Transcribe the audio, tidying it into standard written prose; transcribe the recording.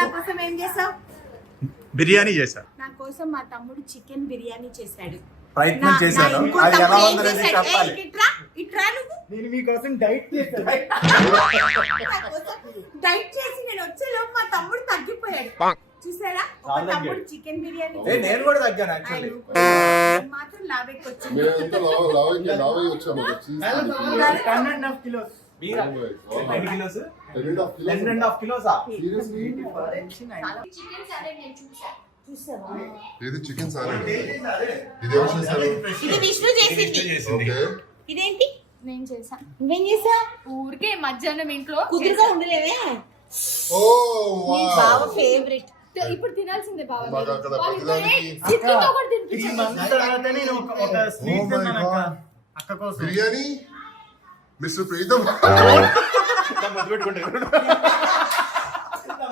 నా కోసం ఏం చేసావు? బిర్యానీ చేశా. నా కోసం మా తమ్ముడు చికెన్ బిర్యానీ చేశాడు. ప్రయత్నం చేశాను. అది ఎలా ఉందో చెప్పాలి. ఇట్రా నువ్వు. నేను మీకోసం డైట్ చేశాను. డైట్ చేసి నేను వచ్చే లోపు మా తమ్ముడు తగ్గిపోయాడు. చూసారా? ఒక తమ్ముడు చికెన్ బిర్యానీ. నేను కూడా తగ్గాను యాక్చువల్లీ. మాత్రం లావెక్కొచ్చింది. మేమంతా లావై వచ్చాము. 10.5 kilos. మీరా? 10 kilos? 10.5 kilos. Seriously chicken salad నేను చూసావా? ఇది చికెన్ సాలెడ్. ఇది ఎవరు చేశారు? ఇది విష్ణు చేసింది. ఓకే. ఇదేంటి? నేను చేసా. నువ్వేం చేసావు? ఊరికే మధ్యాహ్నం ఇంట్లో కుదురుగా ఉండలేవే. ఓ నీ వావ్. బావ ఫేవరెట్. ఇప్పుడు తినాల్సిందే బాబా. మాకు అక్కడ ప్రతిదానికి ఈ మంత్ తర్వాత నేను ఒక స్వీట్ తిన్నాను అక్క. అక్క కోసం బిర్యానీ మిస్టర్ ప్రీతం. మొదలు పెట్టుకుంటారు.